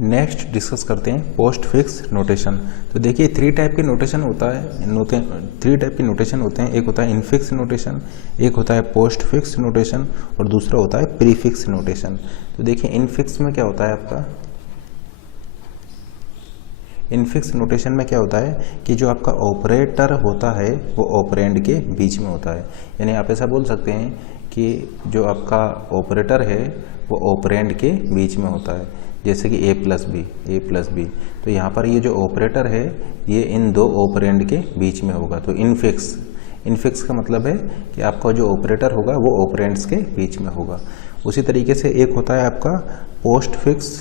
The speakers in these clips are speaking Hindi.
नेक्स्ट डिस्कस करते हैं पोस्ट फिक्स नोटेशन। तो देखिए थ्री टाइप के नोटेशन होता है, थ्री टाइप के नोटेशन होते हैं। एक होता है इनफिक्स नोटेशन, एक होता है पोस्ट फिक्स नोटेशन और दूसरा होता है प्रीफिक्स नोटेशन। तो देखिए इनफिक्स में क्या होता है आपका, इनफिक्स नोटेशन में क्या होता है कि जो आपका ऑपरेटर होता है वो ऑपरेंड के बीच में होता है। यानी आप ऐसा बोल सकते हैं कि जो आपका ऑपरेटर है वो ऑपरेंड के बीच में होता है, जैसे कि ए प्लस बी। तो यहाँ पर ये जो ऑपरेटर है ये इन दो ऑपरेंड के बीच में होगा। तो इनफिक्स का मतलब है कि आपका जो ऑपरेटर होगा वो ऑपरेंड्स के बीच में होगा। उसी तरीके से एक होता है आपका पोस्ट फिक्स।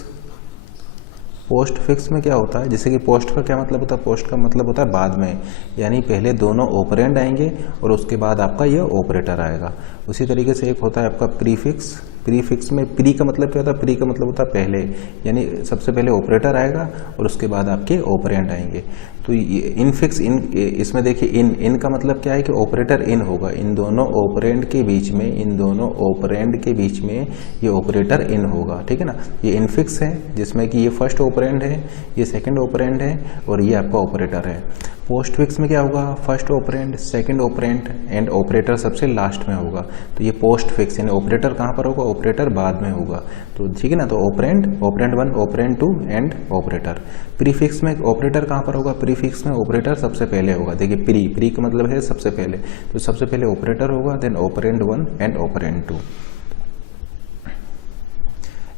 पोस्ट फिक्स में क्या होता है, जैसे कि पोस्ट का क्या मतलब होता है, पोस्ट का मतलब होता है बाद में, यानी पहले दोनों ऑपरेंड आएंगे और उसके बाद आपका ये ऑपरेटर आएगा। उसी तरीके से एक होता है आपका प्रीफिक्स। प्रीफिक्स में प्री का मतलब क्या होता है, प्री का मतलब होता है पहले, यानी सबसे पहले ऑपरेटर आएगा और उसके बाद आपके ऑपरेंड आएंगे। तो इनफिक्स इसमें देखिए इन का मतलब क्या है कि ऑपरेटर इन होगा, इन दोनों ऑपरेंड के बीच में, इन दोनों ऑपरेंड के बीच में ये ऑपरेटर इन होगा, ठीक है ना। ये इनफिक्स है जिसमें कि ये फर्स्ट ऑपरेंड है, ये सेकंड ऑपरेंड है और ये आपका ऑपरेटर है। पोस्ट फिक्स में क्या होगा, first operand, second operand and operator सबसे लास्ट में होगा। तो ये पोस्ट फिक्स, यानी ऑपरेटर कहाँ पर होगा, ऑपरेटर बाद में होगा। तो ठीक है ना, तो operand 1, operand 2 and operator. Prefix में ऑपरेटर कहाँ पर होगा, प्रीफिक्स में ऑपरेटर सबसे पहले होगा। देखिए प्री का मतलब है सबसे पहले, तो सबसे पहले ऑपरेटर होगा, देन ऑपरेंड 1 एंड ऑपरेंड 2।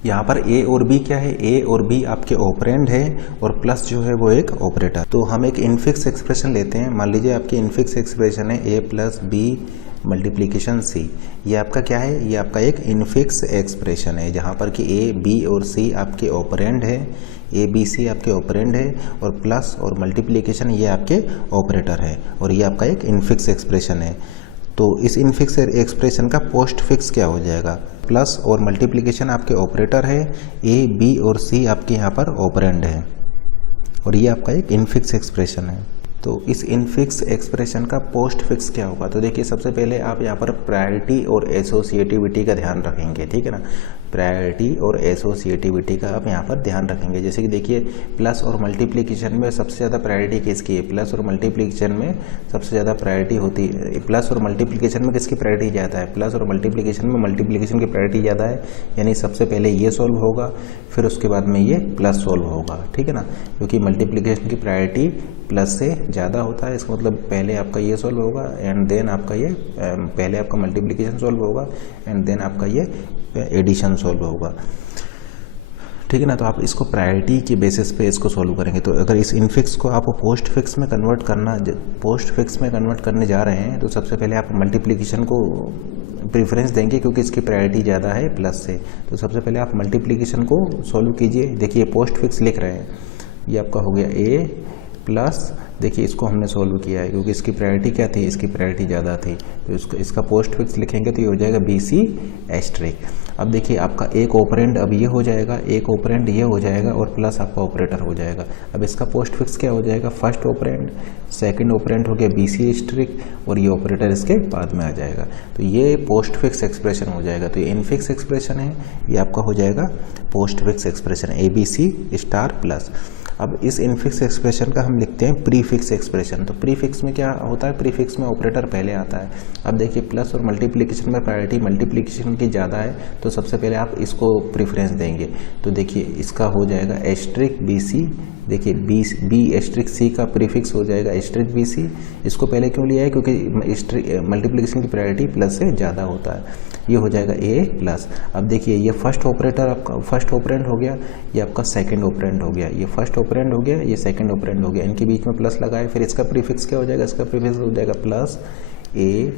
यहाँ पर ए और बी क्या है, ए और बी आपके ऑपरेंड है और प्लस जो है वो एक ऑपरेटर। तो हम एक इनफिक्स एक्सप्रेशन लेते हैं। मान लीजिए आपकी इनफिक्स एक्सप्रेशन है ए प्लस बी मल्टीप्लीकेशन सी। ये आपका क्या है, ये आपका एक इनफिक्स एक्सप्रेशन है जहाँ पर कि ए बी और सी आपके ऑपरेंड है, ए बी सी आपके ऑपरेंड है और प्लस और मल्टीप्लीकेशन ये आपके ऑपरेटर है और ये आपका एक इनफिक्स एक्सप्रेशन है। तो इस इनफिक्स एक्सप्रेशन का पोस्ट फिक्स क्या हो जाएगा, प्लस और मल्टीप्लिकेशन आपके ऑपरेटर है, ए बी और सी आपके यहाँ पर ऑपरेंड है और ये आपका एक इनफिक्स एक्सप्रेशन है। तो इस इनफिक्स एक्सप्रेशन का पोस्ट फिक्स क्या होगा, तो देखिए सबसे पहले आप यहाँ पर प्रायोरिटी और एसोसिएटिविटी का ध्यान रखेंगे, ठीक है ना। प्रायोरिटी और एसोसिएटिविटी का आप यहाँ पर ध्यान रखेंगे। जैसे कि देखिए प्लस और मल्टीप्लिकेशन में सबसे ज़्यादा प्रायोरिटी किसकी है, प्लस और मल्टीप्लिकेशन में सबसे ज़्यादा प्रायोरिटी होती है। प्लस और मल्टीप्लिकेशन में किसकी प्रायोरिटी ज़्यादा है, प्लस और मल्टीप्लिकेशन में मल्टीप्लिकेशन की प्रायोरिटी ज़्यादा है, यानी सबसे पहले ये सॉल्व होगा फिर उसके बाद में ये प्लस सॉल्व होगा, ठीक है ना। क्योंकि मल्टीप्लिकेशन की प्रायोरिटी प्लस से ज़्यादा होता है, इसका मतलब पहले आपका ये सॉल्व होगा एंड देन आपका ये पहले आपका मल्टीप्लिकेशन सॉल्व होगा एंड देन आपका ये एडिशन सॉल्व होगा, ठीक है ना। तो आप इसको प्रायोरिटी के बेसिस पे इसको सॉल्व करेंगे। तो अगर इस इनफिक्स को आप पोस्ट फिक्स में कन्वर्ट करने जा रहे हैं तो सबसे पहले आप मल्टीप्लिकेशन को प्रेफरेंस देंगे क्योंकि इसकी प्रायोरिटी ज़्यादा है प्लस से। तो सबसे पहले आप मल्टीप्लिकेशन को सॉल्व कीजिए। देखिए पोस्ट फिक्स लिख रहे हैं, ये आपका हो गया ए प्लस, देखिए इसको हमने सॉल्व किया है क्योंकि इसकी प्रायोरिटी क्या थी, इसकी प्रायोरिटी ज़्यादा थी। तो इसका पोस्ट फिक्स लिखेंगे तो ये हो जाएगा बी सी एस्ट्रिक। अब देखिए आपका एक ऑपरेंड अब ये हो जाएगा, एक ऑपरेंड ये हो जाएगा और प्लस आपका ऑपरेटर हो जाएगा। अब इसका पोस्ट फिक्स क्या हो जाएगा, फर्स्ट ऑपरेंड, सेकंड ऑपरेंड हो गया बी सी एस्ट्रिक और ये ऑपरेटर इसके बाद में आ जाएगा। तो ये पोस्ट फिक्स एक्सप्रेशन हो जाएगा। तो ये इनफिक्स एक्सप्रेशन है, ये आपका हो जाएगा postfix expression A B C star plus. अब इस इनफिक्स एक्सप्रेशन का हम लिखते हैं प्रीफिक्स एक्सप्रेशन। तो प्रीफिक्स में क्या होता है, प्रीफिक्स में ऑपरेटर पहले आता है। अब देखिए प्लस और मल्टीप्लिकेशन में प्रायोरिटी मल्टीप्लिकेशन की ज़्यादा है तो सबसे पहले आप इसको प्रेफरेंस देंगे। तो देखिए इसका हो जाएगा एस्ट्रिक बी सी, देखिए बी एस्ट्रिक सी का प्रीफिक्स हो जाएगा एस्ट्रिक बी सी। इसको पहले क्यों लिया है, क्योंकि मल्टीप्लिकेशन की प्रायोरिटी प्लस से ज़्यादा होता है। ये हो जाएगा ए प्लस। अब देखिए ये फर्स्ट ऑपरेटर आपका फर्स्ट ऑपरेंड हो गया, ये आपका सेकंड ऑपरेंड हो गया, ये फर्स्ट ऑपरेंड हो गया, ये सेकंड ऑपरेंड हो गया, इनके बीच में प्लस लगाए, फिर इसका प्रीफिक्स क्या हो जाएगा, इसका प्रीफिक्स हो जाएगा प्लस ए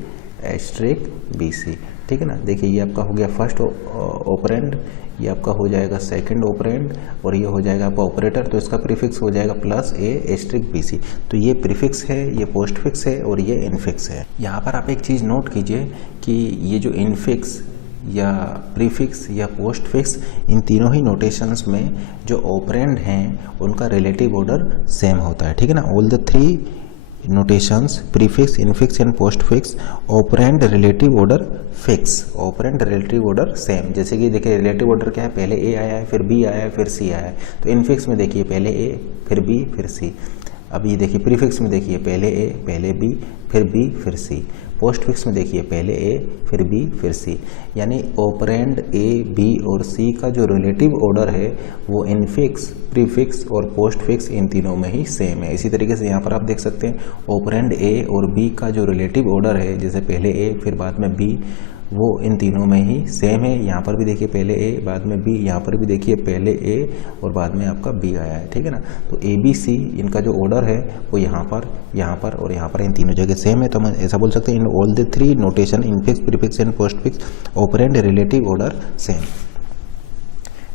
एस्ट्रिक बी सी, ठीक है ना। देखिए ये आपका हो गया फर्स्ट ऑपरेंड, ये आपका हो जाएगा सेकंड ऑपरेंड और ये हो जाएगा आपका ऑपरेटर। तो इसका प्रीफिक्स हो जाएगा प्लस ए एस्ट्रिक बी सी। तो ये प्रीफिक्स है, ये पोस्ट फिक्स है और ये इनफिक्स है। यहाँ पर आप एक चीज़ नोट कीजिए कि ये जो इनफिक्स या प्रीफिक्स या पोस्ट फिक्स, इन तीनों ही नोटेशंस में जो ऑपरेंड हैं उनका रिलेटिव ऑर्डर सेम होता है, ठीक है ना। All the three notations prefix infix and postfix operand relative order fix operand relative order same. जैसे कि देखिए रिलेटिव ऑर्डर क्या है, पहले ए आया है फिर बी आया है फिर सी आया है। तो इनफिक्स में देखिए पहले ए फिर बी फिर सी। अब ये देखिए प्रीफिक्स में देखिए पहले ए पहले बी फिर बी फिर सी। पोस्ट फिक्स में देखिए पहले ए फिर बी फिर सी। यानी ऑपरेंड ए बी और सी का जो रिलेटिव ऑर्डर है वो इनफिक्स प्रीफिक्स और पोस्ट फिक्स इन तीनों में ही सेम है। इसी तरीके से यहाँ पर आप देख सकते हैं ऑपरेंड ए और बी का जो रिलेटिव ऑर्डर है, जैसे पहले ए फिर बाद में बी, वो इन तीनों में ही सेम है। यहाँ पर भी देखिए पहले ए बाद में बी, यहाँ पर भी देखिए पहले ए और बाद में आपका बी आया है, ठीक है ना। तो ए बी सी इनका जो ऑर्डर है वो यहाँ पर और यहाँ पर इन तीनों जगह सेम है। तो हम ऐसा बोल सकते हैं in all the three notation infix prefix and postfix operand relative order same.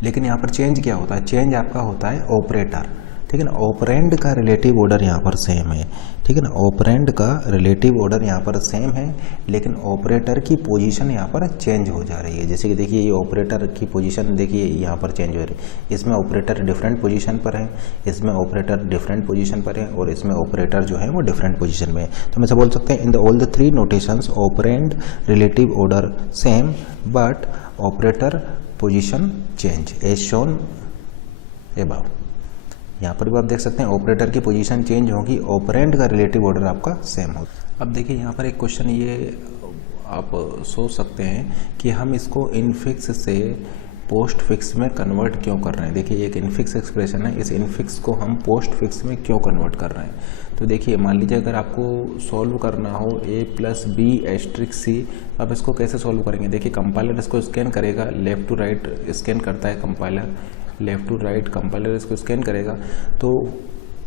लेकिन यहाँ पर चेंज क्या होता है, चेंज आपका होता है ऑपरेटर, ठीक है ना। ऑपरेंड का रिलेटिव ऑर्डर यहाँ पर सेम है, ठीक है ना। ऑपरेंड का रिलेटिव ऑर्डर यहाँ पर सेम है, लेकिन ऑपरेटर की पोजीशन यहाँ पर चेंज हो जा रही है। जैसे कि देखिए ये ऑपरेटर की पोजीशन देखिए यहाँ पर चेंज हो रही है। इसमें ऑपरेटर डिफरेंट पोजीशन पर है, इसमें ऑपरेटर डिफरेंट पोजीशन पर है, और इसमें ऑपरेटर जो है वो डिफरेंट पोजीशन में है। तो हम ऐसा बोल सकते हैं in the all the three notations operand relative order same but operator position change as shown above. यहाँ पर भी आप देख सकते हैं ऑपरेटर की पोजीशन चेंज होगी, ऑपरेंड का रिलेटिव ऑर्डर आपका सेम होगा। अब देखिए यहाँ पर एक क्वेश्चन ये आप सोच सकते हैं कि हम इसको इनफिक्स से पोस्ट फिक्स में कन्वर्ट क्यों कर रहे हैं। देखिए एक इनफिक्स एक्सप्रेशन है, इस इनफिक्स को हम पोस्ट फिक्स में क्यों कन्वर्ट कर रहे हैं। तो देखिए मान लीजिए अगर आपको सॉल्व करना हो a प्लस बी एस्ट्रिक सी, आप इसको कैसे सॉल्व करेंगे। देखिए कंपाइलर इसको स्कैन करेगा, लेफ्ट टू राइट स्कैन करता है compiler, left to right compiler इसको स्कैन करेगा। तो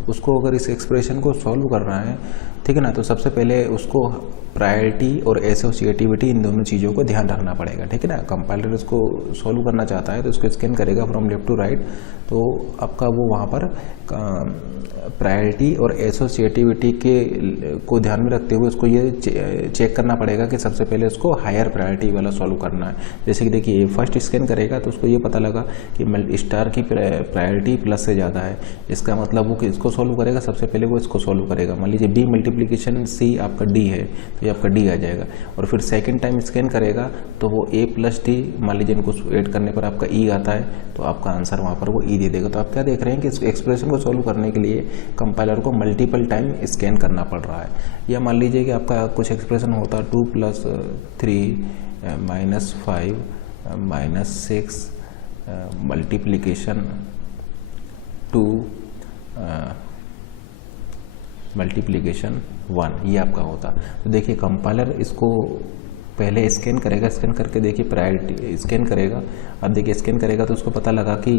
उसको अगर इस एक्सप्रेशन को सॉल्व करना है, ठीक है ना, तो सबसे पहले उसको प्रायोरिटी और एसोसिएटिविटी इन दोनों चीज़ों को ध्यान रखना पड़ेगा, ठीक है ना। कंपाइलर इसको सॉल्व करना चाहता है तो इसको स्कैन करेगा फ्रॉम लेफ्ट टू राइट, तो आपका वो वहाँ पर प्रायोरिटी और एसोसिएटिविटी को ध्यान में रखते हुए उसको ये चेक करना पड़ेगा कि सबसे पहले उसको हायर प्रायोरिटी वाला सॉल्व करना है। जैसे कि देखिए फर्स्ट स्कैन करेगा तो उसको ये पता लगा कि स्टार की प्रायोरिटी प्लस से ज़्यादा है, इसका मतलब वो इसको सॉल्व करेगा, सबसे पहले वो इसको सॉल्व करेगा। मान लीजिए बी मल्टीप्लीकेशन सी आपका डी है तो ये आपका डी आ जाएगा, और फिर सेकेंड टाइम स्कैन करेगा तो वो ए प्लस डी, मान लीजिए इनको ऐड करने पर आपका ई आता है, तो आपका आंसर वहाँ पर वो ई दे देगा। तो आप क्या देख रहे हैं कि इस एक्सप्रेशन को सॉल्व करने के लिए कंपाइलर को मल्टीपल टाइम स्कैन करना पड़ रहा है। या मान लीजिए कि आपका कुछ एक्सप्रेशन होता 2 + 3 -5 -6 मल्टीप्लिकेशन 2 मल्टीप्लिकेशन 1, ये आपका होता। तो देखिए कंपाइलर इसको पहले स्कैन करेगा, स्कैन करके देखिए प्रायोरिटी स्कैन करेगा। अब देखिए स्कैन करेगा तो उसको पता लगा कि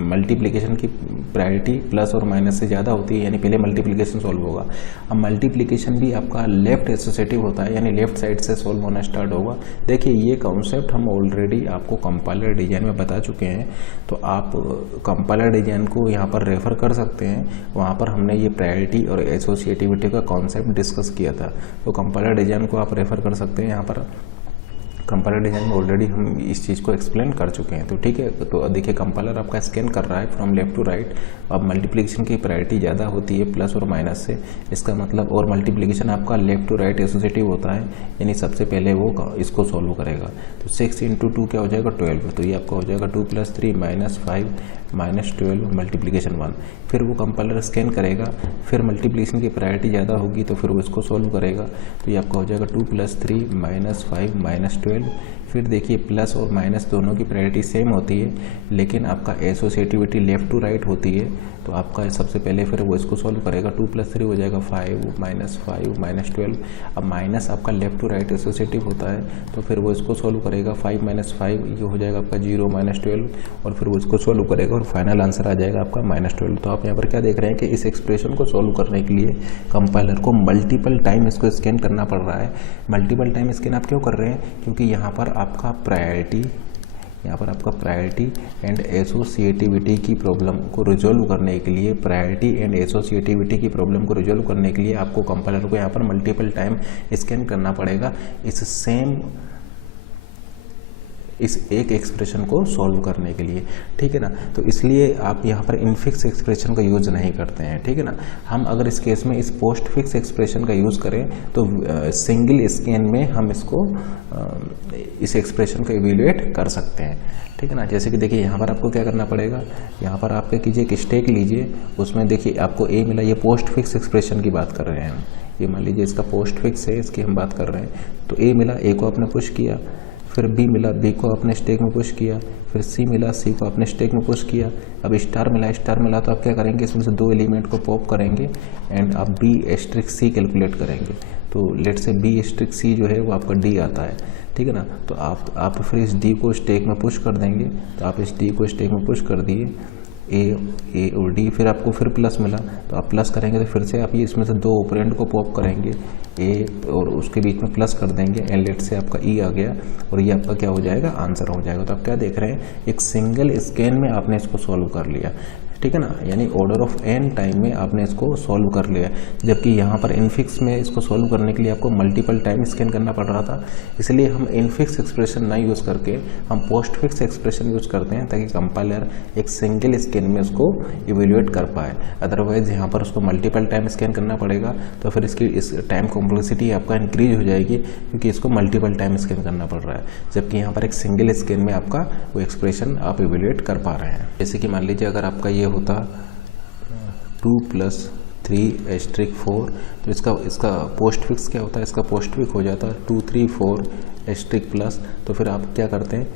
मल्टीप्लिकेशन की प्रायोरिटी प्लस और माइनस से ज़्यादा होती है, यानी पहले मल्टीप्लिकेशन सॉल्व होगा। अब मल्टीप्लिकेशन भी आपका लेफ्ट एसोसिएटिव होता है, यानी लेफ्ट साइड से सॉल्व होना स्टार्ट होगा। देखिए ये कॉन्सेप्ट हम ऑलरेडी आपको कंपाइलर डिजाइन में बता चुके हैं, तो आप कंपाइलर डिजाइन को यहाँ पर रेफर कर सकते हैं, वहाँ पर हमने ये प्रायोरिटी और एसोसिएटिविटी का कॉन्सेप्ट डिस्कस किया था। तो कंपाइलर डिजाइन को आप रेफर कर सकते हैं, यहाँ पर कंपाइलर डिजाइन में ऑलरेडी हम इस चीज़ को एक्सप्लेन कर चुके हैं। तो ठीक है, तो देखिए कंपाइलर आपका स्कैन कर रहा है फ्रॉम लेफ्ट टू राइट। अब मल्टीप्लिकेशन की प्रायोरिटी ज़्यादा होती है प्लस और माइनस से, इसका मतलब, और मल्टीप्लिकेशन आपका लेफ्ट टू राइट एसोसिएटिव होता है, यानी सबसे पहले वो इसको सॉल्व करेगा। तो 6 × 2 क्या हो जाएगा 12, तो ये आपका हो जाएगा 2 + 3 -5 -12 मल्टीप्लिकेशन 1। फिर वो कंपाइलर स्कैन करेगा, फिर मल्टीप्लिकेशन की प्रायोरिटी ज़्यादा होगी तो फिर वो इसको सॉल्व करेगा। तो ये आपका हो जाएगा 2 + 3 -5 -12। फिर देखिए प्लस और माइनस दोनों की प्रायोरिटी सेम होती है, लेकिन आपका एसोसिएटिविटी लेफ्ट टू राइट होती है। तो आपका सबसे पहले फिर वो इसको सॉल्व करेगा, 2 + 3 हो जाएगा 5 -5 -12। अब माइनस आपका लेफ्ट टू राइट एसोसिएटिव होता है, तो फिर वो इसको सॉल्व करेगा 5 - 5, ये हो जाएगा आपका 0 -12, और फिर वो इसको सॉल्व करेगा और फाइनल आंसर आ जाएगा आपका -12। तो आप यहाँ पर क्या देख रहे हैं कि इस एक्सप्रेशन को सॉल्व करने के लिए कंपाइलर को मल्टीपल टाइम इसको स्कैन करना पड़ रहा है। मल्टीपल टाइम स्कैन आप क्यों कर रहे हैं, क्योंकि यहाँ पर आपका प्रायोरिटी एंड एसोसिएटिविटी की प्रॉब्लम को रिजॉल्व करने के लिए, प्रायोरिटी एंड एसोसिएटिविटी की प्रॉब्लम को रिजॉल्व करने के लिए आपको कंपाइलर को यहाँ पर मल्टीपल टाइम स्कैन करना पड़ेगा इस सेम इस एक एक्सप्रेशन को सॉल्व करने के लिए, ठीक है ना। तो इसलिए आप यहाँ पर इनफिक्स एक्सप्रेशन का यूज़ नहीं करते हैं, ठीक है ना। हम अगर इस केस में इस पोस्ट फिक्स एक्सप्रेशन का यूज़ करें तो सिंगल स्कैन में हम इसको इस एक्सप्रेशन को इवेल्युएट कर सकते हैं, ठीक है ना। जैसे कि देखिए यहाँ पर आपको क्या करना पड़ेगा, यहाँ पर आप क्या कीजिए, एक स्टेक लीजिए, उसमें देखिए आपको ए मिला, ये पोस्ट फिक्स एक्सप्रेशन की बात कर रहे हैं हम, ये मान लीजिए इसका पोस्ट फिक्स है, इसकी हम बात कर रहे हैं। तो ए मिला, ए को आपने पुश किया, फिर बी मिला, बी को अपने स्टेक में पुश किया, फिर सी मिला, सी को अपने स्टेक में पुश किया, अब स्टार मिला, तो आप क्या करेंगे, इसमें से 2 एलिमेंट को पॉप करेंगे एंड आप बी एस्ट्रिक सी कैलकुलेट करेंगे। तो लेट से बी एस्ट्रिक सी जो है वो आपका डी आता है, ठीक है ना। तो आप फिर इस डी को स्टेक में पुश कर देंगे, तो आप इस डी को स्टेक में पुश कर दिए, ए और डी, फिर आपको फिर प्लस मिला, तो आप प्लस करेंगे तो फिर से आप ये इसमें से 2 ऑपरेंड को पॉप करेंगे, ए और उसके बीच में प्लस कर देंगे एंड लेट से आपका ई आ गया और ये आपका क्या हो जाएगा, आंसर हो जाएगा। तो आप क्या देख रहे हैं, एक सिंगल स्कैन में आपने इसको सॉल्व कर लिया, ठीक है ना, यानी ऑर्डर ऑफ n टाइम में आपने इसको सॉल्व कर लिया। जबकि यहाँ पर इनफिक्स में इसको सॉल्व करने के लिए आपको मल्टीपल टाइम स्कैन करना पड़ रहा था, इसलिए हम इनफिक्स एक्सप्रेशन ना यूज़ करके हम पोस्ट फिक्स एक्सप्रेशन यूज़ करते हैं ताकि कंपाइलर एक सिंगल स्कैन में उसको इवेल्युएट कर पाए। अदरवाइज यहाँ पर उसको मल्टीपल टाइम स्कैन करना पड़ेगा, तो फिर इसकी इस टाइम कॉम्प्लेक्सिटी आपका इंक्रीज हो जाएगी, क्योंकि इसको मल्टीपल टाइम स्कैन करना पड़ रहा है, जबकि यहाँ पर एक सिंगल स्कैन में आपका वो एक्सप्रेशन आप इवेल्युएट कर पा रहे हैं। जैसे कि मान लीजिए अगर आपका ये होता 2 + 3 * 4, तो इसका पोस्ट फिक्स क्या होता है, इसका पोस्ट फिक्स हो जाता है 2 3 4 *+। तो फिर आप क्या करते हैं,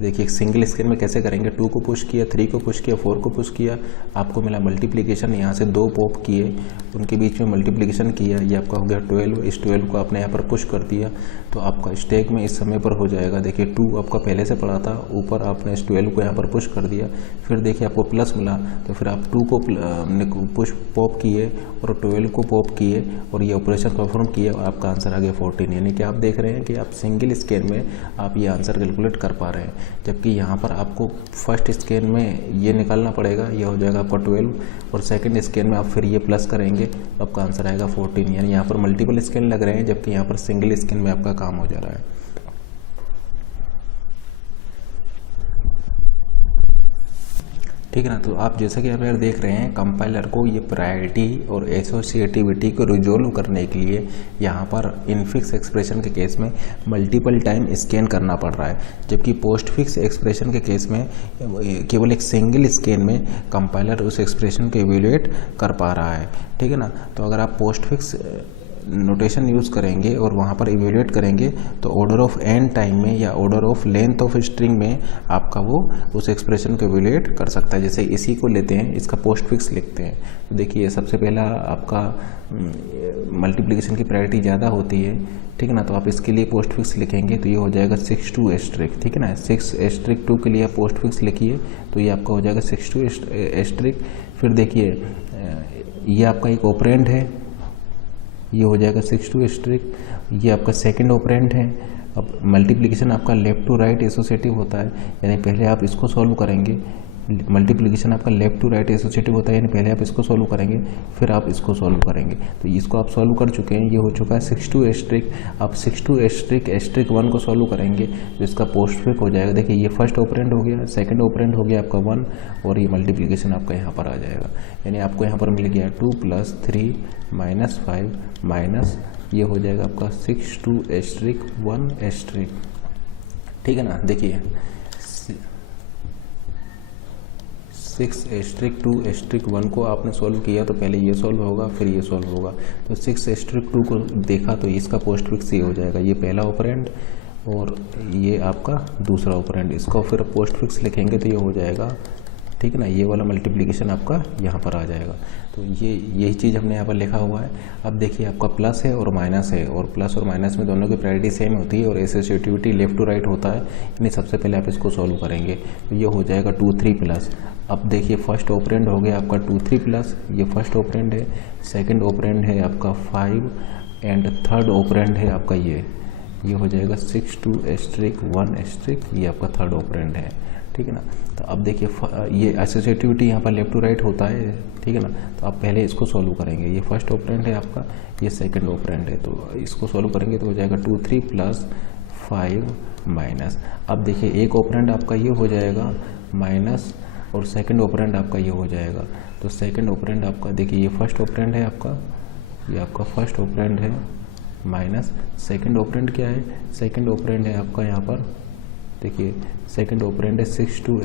देखिए सिंगल स्कैन में कैसे करेंगे, 2 को पुश किया, 3 को पुश किया, 4 को पुश किया, आपको मिला मल्टीप्लिकेशन, यहाँ से 2 पॉप किए, उनके बीच में मल्टीप्लिकेशन किया, ये आपका हो गया 12, इस 12 को आपने यहाँ पर पुश कर दिया, तो आपका स्टैक में इस समय पर हो जाएगा, देखिए 2 आपका पहले से पड़ा था, ऊपर आपने इस 12 को यहाँ पर पुश कर दिया, फिर देखिए आपको प्लस मिला, तो फिर आप 2 को पुश पॉप किए और 12 को पॉप किए और ये ऑपरेशन परफॉर्म किए और आपका आंसर आ गया 14। यानी कि आप देख रहे हैं कि आप सिंगल स्कैन में आप ये आंसर कैलकुलेट कर पा रहे हैं, जबकि यहाँ पर आपको फर्स्ट स्कैन में ये निकालना पड़ेगा, ये हो जाएगा आपका 12, और सेकंड स्कैन में आप फिर ये प्लस करेंगे तो आपका आंसर आएगा 14। यानी यहाँ पर मल्टीपल स्कैन लग रहे हैं, जबकि यहाँ पर सिंगल स्कैन में आपका काम हो जा रहा है। ठीक है ना। तो आप जैसा कि आप यार देख रहे हैं, कंपाइलर को ये प्रायोरिटी और एसोसिएटिविटी को रिजोल्व करने के लिए यहाँ पर इनफिक्स एक्सप्रेशन के केस में मल्टीपल टाइम स्कैन करना पड़ रहा है, जबकि पोस्ट फिक्स एक्सप्रेशन के केस में केवल एक सिंगल स्कैन में कंपाइलर उस एक्सप्रेशन को इवेल्युएट कर पा रहा है, ठीक है ना। तो अगर आप पोस्ट फिक्स नोटेशन यूज़ करेंगे और वहाँ पर इवेल्युएट करेंगे तो ऑर्डर ऑफ n टाइम में या order of length of string में आपका वो उस एक्सप्रेशन को इवेल्युएट कर सकता है। जैसे इसी को लेते हैं, इसका पोस्ट फिक्स लिखते हैं, तो देखिए सबसे पहला आपका मल्टीप्लिकेशन की प्रायोरिटी ज़्यादा होती है, ठीक है ना। तो आप इसके लिए पोस्ट फिक्स लिखेंगे तो ये हो जाएगा 6 *, ठीक है ना। 6 * 2 के लिए आप पोस्ट फिक्स लिखिए तो ये आपका हो जाएगा 6 *। फिर देखिए ये आपका एक ऑपरेंड है, ये हो जाएगा 6 ये आपका सेकंड ऑपरेंड है। अब मल्टीप्लिकेशन आपका लेफ्ट टू राइट एसोसिएटिव होता है, यानी पहले आप इसको सॉल्व करेंगे, मल्टीप्लिकेशन आपका लेफ्ट टू राइट एसोसिएटिव होता है, यानी पहले आप इसको सॉल्व करेंगे फिर आप इसको सॉल्व करेंगे। तो इसको आप सॉल्व कर चुके हैं, ये हो चुका है 6 आप 6 * 1 को सॉल्व करेंगे तो इसका पोस्ट फिक्स हो जाएगा। देखिए ये फर्स्ट ऑपरेंड हो गया, सेकंड ऑपरेंड हो गया आपका 1 और ये मल्टीप्लिकेशन आपका यहाँ पर आ जाएगा, यानी आपको यहाँ पर मिल गया 2 + 3 - 5 माइनस ये हो जाएगा आपका 6 * 1 ठीक है ना। देखिए 6 * 2 * 1 को आपने सॉल्व किया तो पहले ये सॉल्व होगा फिर ये सॉल्व होगा, तो 6 * 2 को देखा तो इसका पोस्ट फिक्स ये हो जाएगा, ये पहला ऑपरेंड और ये आपका दूसरा ऑपरेंड, इसको फिर पोस्ट फिक्स लिखेंगे तो ये हो जाएगा, ठीक है ना। ये वाला मल्टीप्लिकेशन आपका यहाँ पर आ जाएगा, तो यही चीज़ हमने यहाँ पर लिखा हुआ है। अब देखिए आपका प्लस है और माइनस है, और प्लस और माइनस में दोनों की प्रायोरिटी सेम होती है और एसोसिएटिविटी लेफ्ट टू राइट होता है, यानी सबसे पहले आप इसको सॉल्व करेंगे तो ये हो जाएगा 2 3 प्लस। अब देखिए फर्स्ट ऑपरेंड हो गया आपका 2 3 प्लस, ये फर्स्ट ऑपरेंड है, सेकंड ऑपरेंड है आपका 5 एंड थर्ड ऑपरेंड है आपका ये हो जाएगा 6 * 1 ये आपका थर्ड ऑपरेंड है, ठीक है ना। तो अब देखिए ये एसोसिएटिविटी यहाँ पर लेफ्ट टू राइट होता है, ठीक है ना। तो आप पहले इसको सॉल्व करेंगे, ये फर्स्ट ऑपरेंड है आपका, ये सेकंड ऑपरेंड है, तो इसको सॉल्व करेंगे तो हो जाएगा 2 3 + 5 माइनस। अब देखिए एक ऑपरेंड आपका ये हो जाएगा माइनस और सेकंड ऑपरेंड आपका ये हो जाएगा। तो सेकंड ऑपरेंड आपका देखिए ये फर्स्ट ऑपरेंड है आपका, ये आपका फर्स्ट ऑपरेंड है माइनस सेकंड ऑपरेंड क्या है, सेकंड ऑपरेंड है आपका यहाँ पर देखिए सेकंड ऑपरेंड है 6 2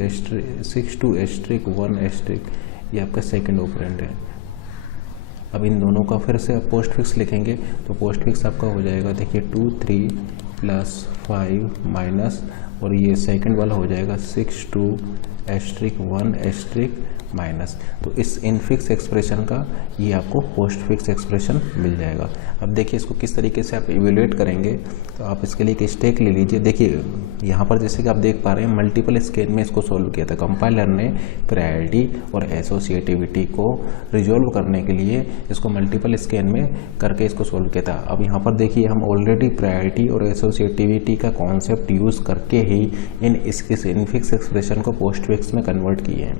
एस्ट्रिक 1 एस्ट्रिक, ये आपका सेकंड ऑपरेंड है। अब इन दोनों का फिर से आप पोस्ट फिक्स लिखेंगे तो पोस्ट फिक्स आपका हो जाएगा देखिए 2 3 प्लस 5 माइनस और ये सेकंड वाला हो जाएगा 6 2 एस्ट्रिक 1 एस्ट्रिक माइनस। तो इस इनफिक्स एक्सप्रेशन का ये आपको पोस्ट फिक्स एक्सप्रेशन मिल जाएगा। अब देखिए इसको किस तरीके से आप इवेल्युएट करेंगे, तो आप इसके लिए एक स्टेक ले लीजिए। देखिए यहाँ पर जैसे कि आप देख पा रहे हैं मल्टीपल स्केल में इसको सॉल्व किया था। कंपाइलर ने प्रायोरिटी और एसोसिएटिविटी को रिजॉल्व करने के लिए इसको मल्टीपल स्केल में करके इसको सॉल्व किया था। अब यहाँ पर देखिए हम ऑलरेडी प्रायोरिटी और एसोसिएटिविटी का कॉन्सेप्ट यूज़ करके ही इस इनफिक्स एक्सप्रेशन को पोस्ट फिक्स में कन्वर्ट किए हैं।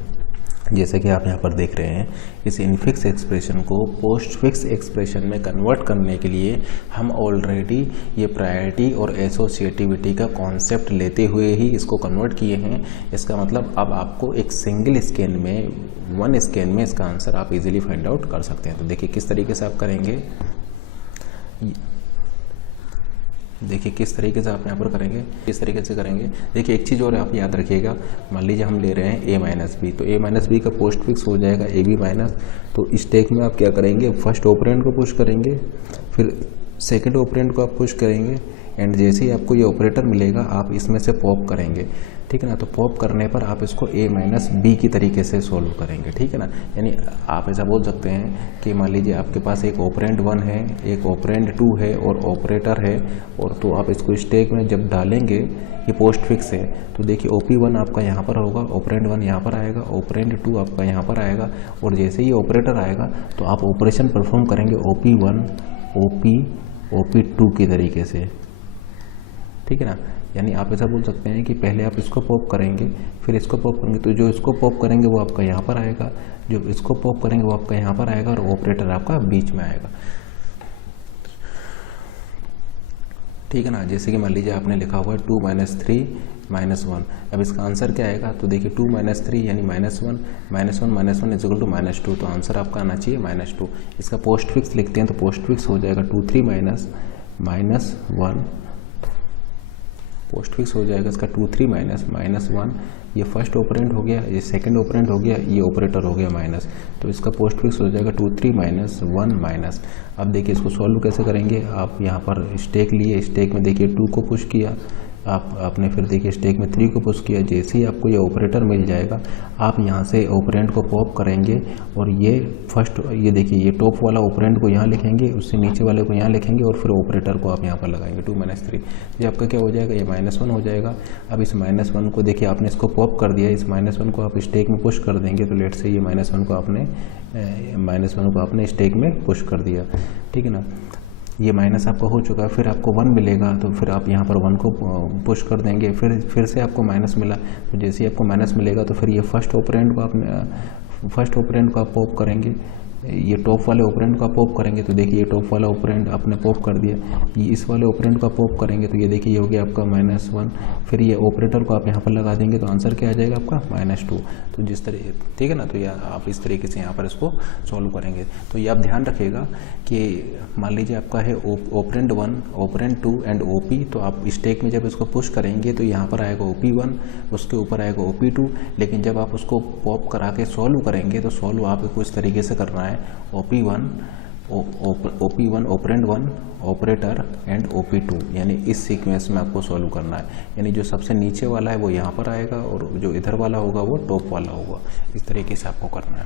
जैसे कि आप यहाँ पर देख रहे हैं इस इनफिक्स एक्सप्रेशन को पोस्ट फिक्स एक्सप्रेशन में कन्वर्ट करने के लिए हम ऑलरेडी ये प्रायोरिटी और एसोसिएटिविटी का कॉन्सेप्ट लेते हुए ही इसको कन्वर्ट किए हैं। इसका मतलब अब आपको एक सिंगल स्कैन में, वन स्कैन में इसका आंसर आप इजीली फाइंड आउट कर सकते हैं। तो देखिए किस तरीके से आप करेंगे, देखिए किस तरीके से आप यहाँ पर करेंगे, किस तरीके से करेंगे। देखिए एक चीज़ और आप याद रखिएगा, मान लीजिए हम ले रहे हैं a माइनस बी, तो a माइनस बी का पोस्ट फिक्स हो जाएगा ए बी माइनस। तो इस स्टेक में आप क्या करेंगे, फर्स्ट ऑपरेंड को पुश करेंगे, फिर सेकंड ऑपरेंड को आप पुश करेंगे एंड जैसे ही आपको ये ऑपरेटर मिलेगा आप इसमें से पॉप करेंगे, ठीक है ना। तो पॉप करने पर आप इसको a माइनस बी की तरीके से सॉल्व करेंगे, ठीक है ना। यानी आप ऐसा बोल सकते हैं कि मान लीजिए आपके पास एक ऑपरेंड 1 है, एक ऑपरेंड 2 है और ऑपरेटर है, और तो आप इसको स्टेक में जब डालेंगे, ये पोस्ट फिक्स है, तो देखिए OP1 आपका यहाँ पर होगा, ऑपरेंड 1 यहाँ पर आएगा, ऑपरेंड 2 आपका यहाँ पर आएगा, और जैसे ही ऑपरेटर आएगा तो आप ऑपरेशन परफॉर्म करेंगे OP1 OP2 की तरीके से, ठीक है ना। यानी आप ऐसा बोल सकते हैं कि पहले आप इसको पॉप करेंगे, फिर इसको पॉप करेंगे, तो जो इसको पॉप करेंगे वो आपका यहाँ पर आएगा, जो इसको पॉप करेंगे वो आपका यहाँ पर आएगा, और ऑपरेटर आपका बीच में आएगा, ठीक है ना। जैसे कि मान लीजिए आपने लिखा हुआ है 2 - 3 - 1, अब इसका आंसर क्या आएगा, तो देखिए 2 - 3 यानी -1 इज इक्वल टू -2, तो आंसर आपका आना चाहिए -2। इसका पोस्ट फिक्स लिखते हैं तो पोस्ट फिक्स हो जाएगा 2 3 -1, पोस्ट फिक्स हो जाएगा इसका 2 3 -1। ये फर्स्ट ऑपरेंड हो गया, ये सेकंड ऑपरेंड हो गया, ये ऑपरेटर हो गया माइनस, तो इसका पोस्ट फिक्स हो जाएगा 2 3 -1 माइनस। अब देखिए इसको सॉल्व कैसे करेंगे, आप यहाँ पर स्टेक लिए, स्टेक में देखिए 2 को पुश किया आपने, फिर देखिए स्टेक में 3 को पुश किया। जैसे ही आपको ये ऑपरेटर मिल जाएगा आप यहाँ से ऑपरेंड को पॉप करेंगे, और ये फर्स्ट, ये देखिए ये टॉप वाला ऑपरेंड को यहाँ लिखेंगे, उससे नीचे वाले को यहाँ लिखेंगे, और फिर ऑपरेटर को आप यहाँ पर लगाएंगे 2 - 3। ये आपका क्या हो जाएगा, ये -1 हो जाएगा। अब इस -1 को देखिए आपने इसको पॉप कर दिया, इस -1 को आप स्टेक में पुश कर देंगे, तो लेट से ये -1 को आपने स्टेक में पुश कर दिया, ठीक है ना। ये माइनस आपका हो चुका है, फिर आपको 1 मिलेगा, तो फिर आप यहाँ पर 1 को पुश कर देंगे, फिर से आपको माइनस मिला, तो जैसे ही आपको माइनस मिलेगा तो फिर ये फर्स्ट ऑपरेंड को आप पॉप करेंगे, ये टॉप वाले ऑपरेंड को आप पॉप करेंगे, तो देखिए ये टॉप वाला ऑपरेंड आपने पॉप कर दिया, ये इस वाले ऑपरेंड को आप पॉप करेंगे, तो ये देखिए ये हो गया आपका -1, फिर ये ऑपरेटर को आप यहाँ पर लगा देंगे, तो आंसर क्या आ जाएगा आपका -2। तो जिस तरह, ठीक है ना, तो आप इस तरीके से यहाँ पर इसको सॉल्व करेंगे। तो ये आप ध्यान रखिएगा कि मान लीजिए आपका है ऑपरेंड 1, ऑपरेंड 2 एंड OP, तो आप स्टेक में जब इसको पुश करेंगे तो यहाँ पर आएगा OP1, उसके ऊपर आएगा OP2, लेकिन जब आप उसको पॉप करा के सॉल्व करेंगे तो सॉल्व आपको इस तरीके से करना है, OP1 operand 1 operator and OP2, यानी इस सीक्वेंस में आपको सॉल्व करना है। यानी जो सबसे नीचे वाला है वो यहाँ पर आएगा, और जो इधर वाला होगा वो टॉप वाला होगा, इस तरीके से आपको करना है।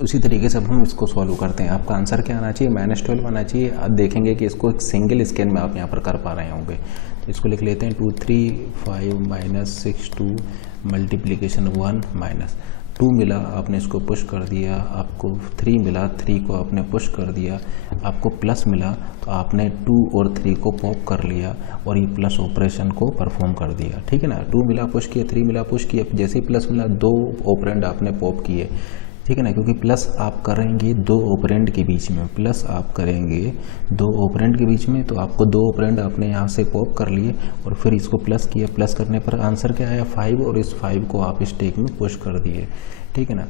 उसी तरीके से अब हम इसको सॉल्व करते हैं। आपका आंसर क्या आना चाहिए, -12 आना चाहिए। अब देखेंगे कि इसको एक सिंगल स्कैन में आप यहाँ पर कर पा रहे होंगे, तो इसको लिख लेते हैं 2 3 5 -6 2 मल्टीप्लीकेशन 1 -2 मिला, आपने इसको पुश कर दिया, आपको 3 मिला, 3 को आपने पुश कर दिया, आपको प्लस मिला, तो आपने 2 और 3 को पॉप कर लिया और ये प्लस ऑपरेशन को परफॉर्म कर दिया, ठीक है ना। 2 मिला पुश किया, 3 मिला पुश किया, जैसे ही प्लस मिला 2 ऑपरेंड आपने पॉप किए, ठीक है ना, क्योंकि प्लस आप करेंगे दो ऑपरेंड के बीच में, प्लस आप करेंगे दो ऑपरेंड के बीच में, तो आपको दो ऑपरेंड आपने यहाँ से पॉप कर लिए और फिर इसको प्लस किया, प्लस करने पर आंसर क्या आया 5, और इस 5 को आप स्टैक में पुश कर दिए। ठीक है ना,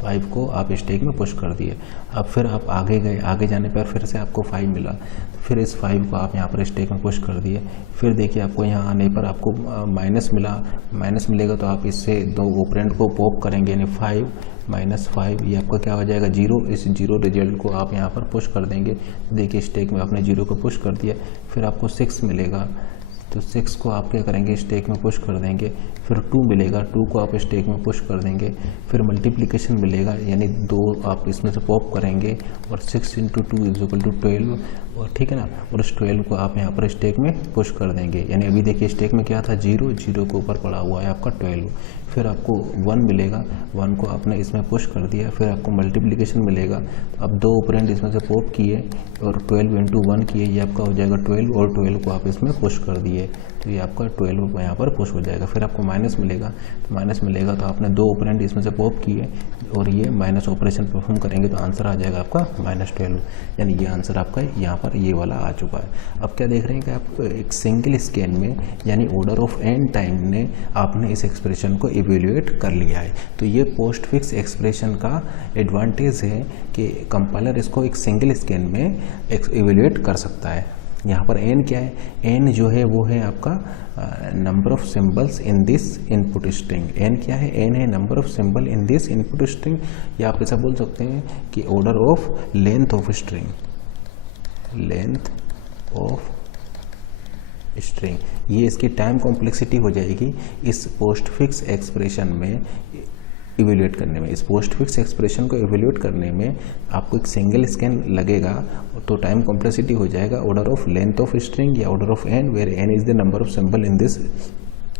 5 को आप स्टैक में पुश कर दिए। अब फिर आप आगे गए, आगे जाने पर फिर से आपको 5 मिला, फिर इस 5 को आप यहाँ पर स्टैक में पुश कर दिए। फिर देखिए आपको यहाँ आने पर आपको माइनस मिला, माइनस मिलेगा तो आप इससे दो ऑपरेंड को पॉप करेंगे, यानी 5 माइनस 5, ये आपका क्या हो जाएगा 0। इस 0 रिजल्ट को आप यहाँ पर पुश कर देंगे। देखिए स्टैक में आपने 0 को पुश कर दिया, फिर आपको 6 मिलेगा, तो 6 को आप क्या करेंगे स्टैक में पुश कर देंगे। फिर 2 मिलेगा, 2 को आप स्टैक में पुश कर देंगे। फिर मल्टीप्लिकेशन मिलेगा, यानी 2 आप इसमें से पॉप करेंगे और 6 × 2 = 12, और ठीक है ना, और इस 12 को आप यहाँ पर स्टैक में पुश कर देंगे। यानी अभी देखिए स्टैक में क्या था 0, 0 के ऊपर पड़ा हुआ है आपका 12। फिर आपको 1 मिलेगा, 1 को आपने इसमें पुश कर दिया। फिर आपको मल्टीप्लिकेशन मिलेगा, तो अब दो ऑपरेंड इसमें से पॉप किए और 12 × 1 किए, ये आपका हो जाएगा 12, और 12 को आप इसमें पुश कर दिए, तो ये आपका 12 यहाँ पर पुश हो जाएगा। फिर आपको माइनस मिलेगा, तो माइनस मिलेगा तो आपने दो ऑपरेंड इसमें से पॉप किए और ये माइनस ऑपरेशन परफॉर्म करेंगे, तो आंसर आ जाएगा आपका -12, यानी ये आंसर आपका यहाँ पर ये वाला आ चुका है। अब क्या देख रहे हैं कि आप एक सिंगल स्कैन में, यानी ऑर्डर ऑफ n टाइम ने आपने इस एक्सप्रेशन को इवेल्युएट कर लिया है। तो ये पोस्ट फिक्स एक्सप्रेशन का एडवांटेज है कि कंपाइलर इसको एक सिंगल स्कैन में इवेल्युएट कर सकता है। यहाँ पर n क्या है, n जो है वो है आपका number of symbols in this input string. n क्या है, n है number of symbol in this input string, या आप ऐसा बोल सकते हैं कि order of length of string, length of string. ये इसकी टाइम कॉम्प्लेक्सिटी हो जाएगी इस पोस्ट फिक्स एक्सप्रेशन में इवेल्युएट करने में। इस पोस्ट फिक्स एक्सप्रेशन को इवेल्युएट करने में आपको एक सिंगल स्कैन लगेगा, तो टाइम कॉम्प्लेक्सिटी हो जाएगा order of length of string या order of n, where n is the number of symbol in this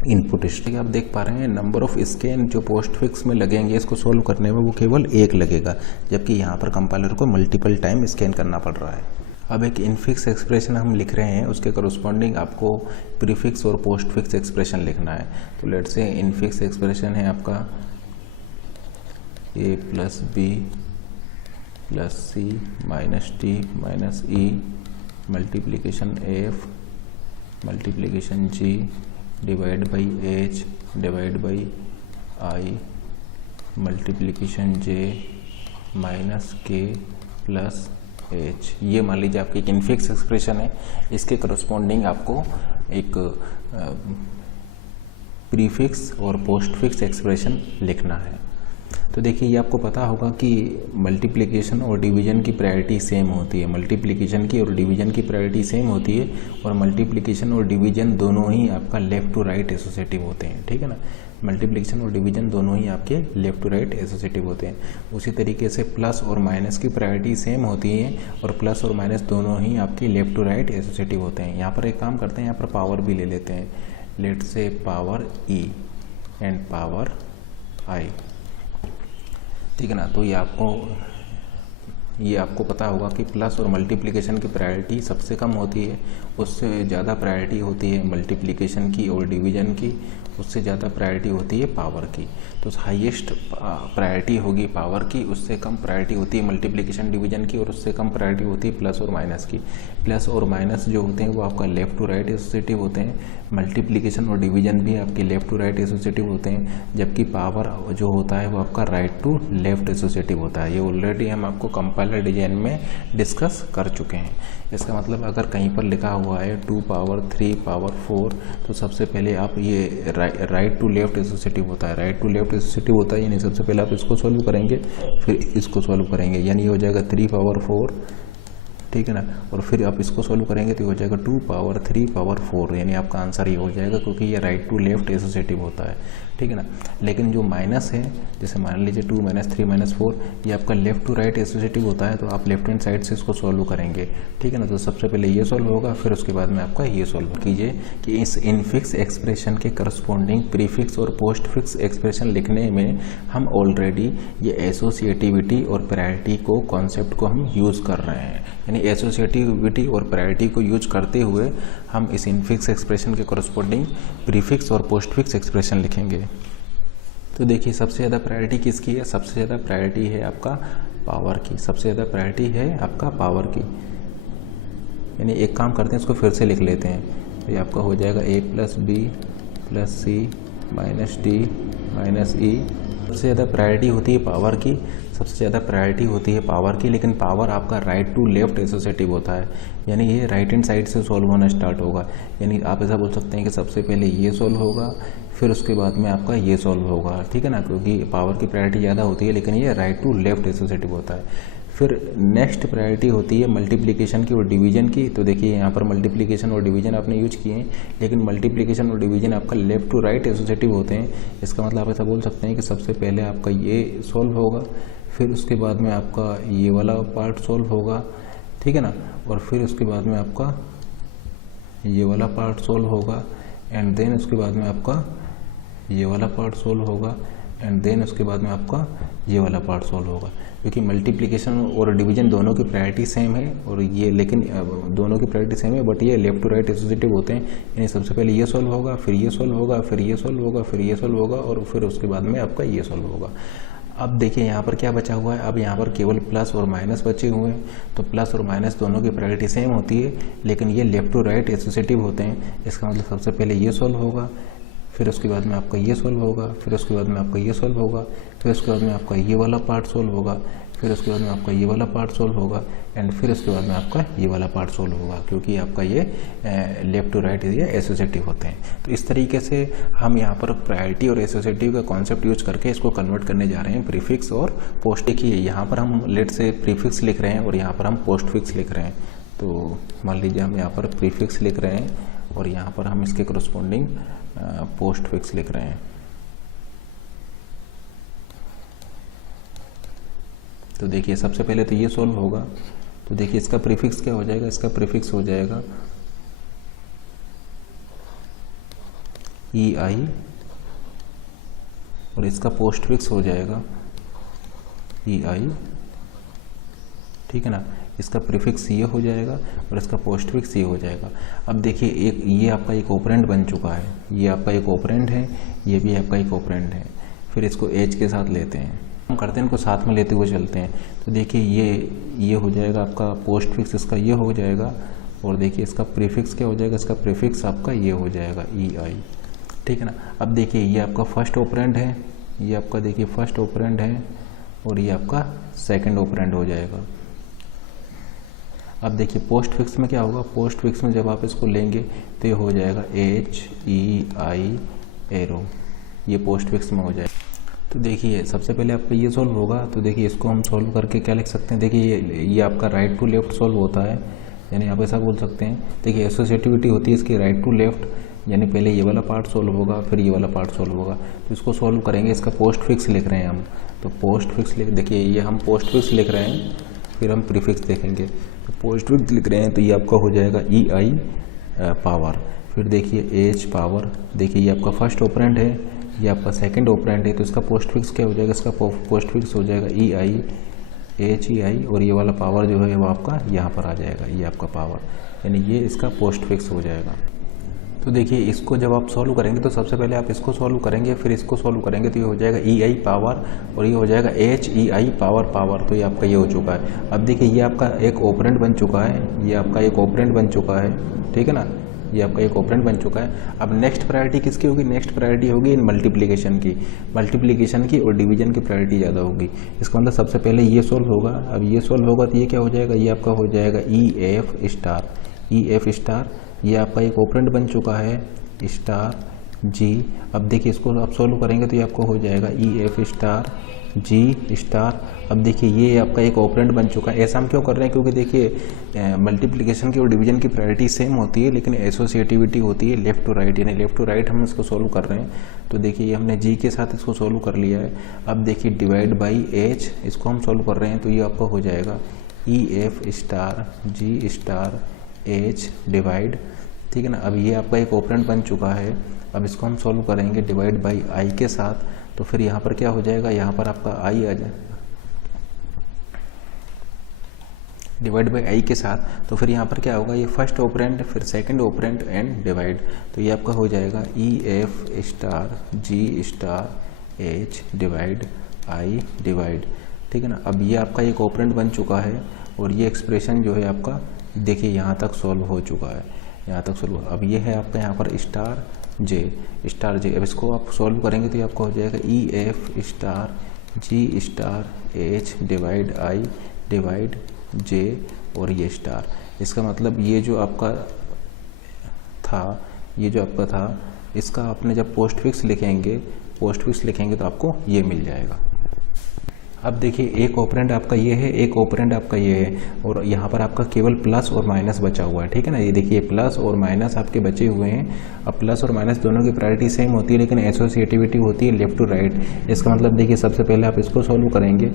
input string. आप देख पा रहे हैं नंबर ऑफ स्कैन जो पोस्ट फिक्स में लगेंगे इसको सोल्व करने में, वो केवल एक लगेगा, जबकि यहाँ पर कंपाइलर को मल्टीपल टाइम स्कैन करना पड़ रहा है। अब एक इनफिक्स एक्सप्रेशन हम लिख रहे हैं, उसके करस्पॉन्डिंग आपको प्रीफिक्स और पोस्ट फिक्स एक्सप्रेशन लिखना है। तो लेट से इनफिक्स एक्सप्रेशन है आपका a + b + c - t - e multiplication f multiplication g divide by h divide by i multiplication j - k + h। ये मान लीजिए आपकी एक इनफिक्स एक्सप्रेशन है, इसके करस्पॉन्डिंग आपको एक प्रीफिक्स और पोस्ट फिक्स एक्सप्रेशन लिखना है। तो देखिए ये आपको पता होगा कि मल्टीप्लिकेशन और डिवीजन की प्रायोरिटी सेम होती है, मल्टीप्लिकेशन की और डिवीजन की प्रायोरिटी सेम होती है, और मल्टीप्लिकेशन और डिवीजन दोनों ही आपका लेफ़्ट टू राइट एसोसिएटिव होते हैं। ठीक है ना, मल्टीप्लिकेशन और डिवीजन दोनों ही आपके लेफ़्ट टू राइट एसोसिएटिव होते हैं। उसी तरीके से प्लस और माइनस की प्रायोरिटी सेम होती है, और प्लस और माइनस दोनों ही आपके लेफ़्ट टू राइट एसोसिएटिव होते हैं। यहाँ पर एक काम करते हैं, यहाँ पर पावर भी ले लेते हैं, लेट से power e and power i। ठीक है ना, तो ये आपको पता होगा कि प्लस और मल्टीप्लिकेशन की प्रायोरिटी सबसे कम होती है, उससे ज़्यादा प्रायोरिटी होती है मल्टीप्लिकेशन की और डिवीजन की, उससे ज़्यादा प्रायोरिटी होती है पावर की। तो हाईएस्ट प्रायोरिटी होगी पावर की, उससे कम प्रायोरिटी होती है मल्टीप्लिकेशन डिवीजन की, और उससे कम प्रायोरिटी होती है प्लस और माइनस की। प्लस और माइनस जो होते हैं वो आपका लेफ़्ट टू राइट एसोसिएटिव होते हैं, मल्टीप्लिकेशन और डिवीजन भी आपके लेफ़्ट टू राइट एसोसिएटिव होते हैं, जबकि पावर जो होता है वो आपका राइट टू लेफ़्ट एसोसिएटिव होता है। ये ऑलरेडी हम आपको कंपाइलर डिजाइन में डिस्कस कर चुके हैं। इसका मतलब अगर कहीं पर लिखा हुआ है 2 पावर 3 पावर 4, तो सबसे पहले आप ये राइट टू लेफ्ट एसोसिएटिव होता है, राइट टू लेफ्ट एसोसिएटिव होता है, यानी सबसे पहले आप इसको सॉल्व करेंगे फिर इसको सॉल्व करेंगे, यानी ये हो जाएगा 3 पावर 4। ठीक है ना, और फिर आप इसको सॉल्व करेंगे तो ये हो जाएगा 2 पावर 3 पावर 4, यानी आपका आंसर ये हो जाएगा, क्योंकि ये राइट टू लेफ्ट एसोसिएटिव होता है। ठीक है ना, लेकिन जो माइनस है, जैसे मान लीजिए 2 - 3 - 4, ये आपका लेफ्ट टू राइट एसोसिएटिव होता है, तो आप लेफ्ट हैंड साइड से इसको सॉल्व करेंगे। ठीक है ना, तो सबसे पहले ये सॉल्व होगा, फिर उसके बाद में आपका ये सॉल्व कीजिए कि इस इनफिक्स एक्सप्रेशन के करस्पॉन्डिंग प्रीफिक्स और पोस्ट फिक्स एक्सप्रेशन लिखने में हम ऑलरेडी ये एसोसिएटिविटी और प्रायोरिटी को कॉन्सेप्ट को हम यूज़ कर रहे हैं, यानी एसोसिएटिविटी और प्रायोरिटी को यूज करते हुए हम इस इनफिक्स एक्सप्रेशन के करस्पॉन्डिंग प्रीफिक्स और पोस्ट फिक्स एक्सप्रेशन लिखेंगे। तो देखिए सबसे ज़्यादा प्रायोरिटी किसकी है, सबसे ज़्यादा प्रायोरिटी है आपका पावर की, सबसे ज़्यादा प्रायोरिटी है आपका पावर की। यानी एक काम करते हैं, इसको फिर से लिख लेते हैं। तो ये आपका हो जाएगा a plus B plus C minus D minus E. सबसे ज़्यादा प्रायोरिटी होती है पावर की, सबसे ज़्यादा प्रायोरिटी होती है पावर की, लेकिन पावर आपका राइट टू लेफ्ट एसोसिएटिव होता है, यानी ये राइट हैंड साइड से सॉल्व होना स्टार्ट होगा। यानी आप ऐसा बोल सकते हैं कि सबसे पहले ये सॉल्व होगा, फिर उसके बाद में आपका ये सॉल्व होगा, ठीक है ना, क्योंकि पावर की प्रायोरिटी ज़्यादा होती है, लेकिन ये राइट टू लेफ्ट एसोसिएटिव होता है। फिर नेक्स्ट प्रायोरिटी होती है मल्टीप्लिकेशन की और डिवीजन की। तो देखिए यहाँ पर मल्टीप्लिकेशन और डिवीजन आपने यूज किए हैं, लेकिन मल्टीप्लिकेशन और डिवीजन आपका लेफ्ट टू राइट एसोसिएटिव होते हैं। इसका मतलब आप ऐसा बोल सकते हैं कि सबसे पहले आपका ये सॉल्व होगा, फिर उसके बाद में आपका ये वाला पार्ट सॉल्व होगा, ठीक है ना, और फिर उसके बाद में आपका ये वाला पार्ट सॉल्व होगा, एंड देन उसके बाद में आपका ये वाला पार्ट सॉल्व होगा, एंड देन उसके बाद में आपका ये वाला पार्ट सॉल्व होगा। क्योंकि मल्टीप्लिकेशन और डिवीजन दोनों की प्रायोरिटी सेम है, और ये लेकिन दोनों की प्रायोरिटी सेम है, बट ये लेफ्ट टू राइट एसोसिएटिव होते हैं। यानी सबसे पहले ये सॉल्व होगा, फिर ये सॉल्व होगा, फिर ये सॉल्व होगा, फिर ये सॉल्व होगा, और फिर उसके बाद में आपका ये सॉल्व होगा। अब देखिए यहाँ पर क्या बचा हुआ है, अब यहाँ पर केवल प्लस और माइनस बचे हुए हैं। तो प्लस और माइनस दोनों की प्रायोरिटी सेम होती है, लेकिन ये लेफ्ट टू राइट एसोसिएटिव होते हैं। इसका मतलब सबसे पहले ये सॉल्व होगा, फिर उसके बाद में आपका ये सॉल्व होगा, फिर उसके बाद में आपका ये सॉल्व होगा, फिर उसके बाद में आपका ये वाला पार्ट सॉल्व होगा, फिर उसके बाद में आपका ये वाला पार्ट सॉल्व होगा, एंड फिर उसके बाद में आपका ये वाला पार्ट सॉल्व होगा, क्योंकि आपका ये लेफ्ट टू राइट ये एसोसिएटिव होते हैं। तो इस तरीके से हम यहाँ पर प्रायोरिटी और एसोसिएटिव का कॉन्सेप्ट यूज करके इसको कन्वर्ट करने जा रहे हैं प्रीफिक्स और पोस्ट। देखिए यहाँ पर हम लेट से प्रीफिक्स लिख रहे हैं और यहाँ पर हम पोस्ट फिक्स लिख रहे हैं। तो मान लीजिए हम यहाँ पर प्रीफिक्स लिख रहे हैं और यहाँ पर हम इसके करस्पॉन्डिंग पोस्ट फिक्स लिख रहे हैं। तो देखिए सबसे पहले तो ये सॉल्व होगा, तो देखिए इसका प्रीफिक्स क्या हो जाएगा, इसका प्रीफिक्स हो जाएगा ई आई, और इसका पोस्ट फिक्स हो जाएगा ई आई, ठीक है ना। इसका प्रीफिक्स ये हो जाएगा और इसका पोस्ट फिक्स ये हो जाएगा। अब देखिए एक ये आपका एक ऑपरेंड बन चुका है, ये आपका एक ऑपरेंड है, ये भी आपका एक ऑपरेंड है। फिर इसको एज के साथ लेते हैं, हम करते हैं इनको साथ में लेते हुए चलते हैं। तो देखिए ये हो जाएगा आपका पोस्ट फिक्स, इसका ये हो जाएगा, और देखिए इसका प्रीफिक्स क्या हो जाएगा, इसका प्रीफिक्स आपका ये हो जाएगा ई आई, ठीक है ना। अब देखिए ये आपका फर्स्ट ऑपरेंड है, ये आपका देखिए फर्स्ट ऑपरेंड है, और ये आपका सेकंड ऑपरेंड हो जाएगा। अब देखिए पोस्ट फिक्स में क्या होगा, पोस्ट फिक्स में जब आप इसको लेंगे तो ये हो जाएगा एच ई आई एरो, ये पोस्ट फिक्स में हो जाएगा। तो देखिए सबसे पहले आपका ये सॉल्व होगा, तो देखिए इसको हम सॉल्व करके क्या लिख सकते हैं, देखिए ये आपका राइट टू लेफ्ट सॉल्व होता है, यानी आप ऐसा बोल सकते हैं। देखिए एसोसिएटिविटी होती है इसकी राइट टू लेफ्ट, यानी पहले ये वाला पार्ट सॉल्व होगा, फिर ये वाला पार्ट सॉल्व होगा। तो इसको सॉल्व करेंगे, इसका पोस्ट फिक्स लिख रहे हैं हम, तो पोस्ट फिक्स लिख, देखिए ये हम पोस्ट फिक्स लिख रहे हैं, फिर हम प्रीफिक्स देखेंगे। तो पोस्ट फिक्स लिख रहे हैं तो ये आपका हो जाएगा ई आई पावर, फिर देखिए एच पावर, देखिए ये आपका फर्स्ट ऑपरेंड है, ये आपका सेकंड ऑपरेंड है, तो इसका पोस्ट फिक्स क्या हो जाएगा, इसका पोस्ट फिक्स हो जाएगा ई आई एच ई आई, और ये वाला पावर जो है वो आपका यहाँ पर आ जाएगा, ये आपका पावर, यानी ये इसका पोस्ट फिक्स हो जाएगा। तो देखिए इसको जब आप सॉल्व करेंगे तो सबसे पहले आप इसको सॉल्व करेंगे, फिर इसको सॉल्व करेंगे, तो ये हो जाएगा ई आई पावर, और ये हो जाएगा एच ई आई पावर पावर, तो ये आपका ये हो चुका है। अब देखिए ये आपका एक ऑपरेंड बन चुका है, ये आपका एक ऑपरेंड बन चुका है, ठीक है ना, ये आपका एक ऑपरेंड बन चुका है। अब नेक्स्ट प्रायोरिटी किसकी होगी, नेक्स्ट प्रायोरिटी होगी इन मल्टीप्लिकेशन की और डिवीजन की प्रायोरिटी ज़्यादा होगी। इसका मतलब सबसे पहले ये सॉल्व होगा, अब ये सॉल्व होगा तो ये क्या हो जाएगा, ये आपका हो जाएगा ई एफ स्टार, ये आपका एक ऑपरेंड बन चुका है स्टार जी। अब देखिए इसको आप सॉल्व करेंगे तो ये आपको हो जाएगा E F star G star. अब देखिए ये आपका एक ऑपरेंड बन चुका है। ऐसा हम क्यों कर रहे हैं, क्योंकि देखिए मल्टीप्लिकेशन की और डिवीजन की प्रायोरिटी सेम होती है, लेकिन एसोसिएटिविटी होती है लेफ्ट टू राइट, यानी लेफ्ट टू राइट हम इसको सॉल्व कर रहे हैं। तो देखिए ये हमने जी के साथ इसको सॉल्व कर लिया है। अब देखिए डिवाइड बाई एच, इसको हम सॉल्व कर रहे हैं, तो ये आपका हो जाएगा E F star G star H divide, ठीक है ना। अब ये आपका एक ऑपरेंड बन चुका है, अब इसको हम सॉल्व करेंगे डिवाइड बाई आई के साथ, तो फिर यहाँ पर क्या हो जाएगा, यहाँ पर आपका आई आ जाए डिवाइड बाई आई के साथ, तो फिर यहाँ पर क्या होगा, ये फर्स्ट ऑपरेंड फिर सेकंड ऑपरेंड एंड डिवाइड, तो ये आपका हो जाएगा E F star G star H divide I divide, ठीक है ना। अब ये आपका एक ऑपरेंड बन चुका है और ये एक्सप्रेशन जो है आपका देखिए यहाँ तक सॉल्व हो चुका है, यहाँ तक सॉल्व। अब ये है आपका यहाँ पर स्टार जे। अब इसको आप सॉल्व करेंगे तो ये आपका हो जाएगा E F star G star H divide I divide J और ये स्टार। इसका मतलब ये जो आपका था इसका आपने जब पोस्ट फिक्स लिखेंगे तो आपको ये मिल जाएगा। अब देखिए एक ऑपरेंड आपका ये है, एक ऑपरेंड आपका ये है और यहाँ पर आपका केवल प्लस और माइनस बचा हुआ है, ठीक है ना। ये देखिए प्लस और माइनस आपके बचे हुए हैं। अब प्लस और माइनस दोनों की प्रायोरिटी सेम होती है लेकिन एसोसिएटिविटी होती है लेफ्ट टू राइट। इसका मतलब देखिए सबसे पहले आप इसको सॉल्व करेंगे,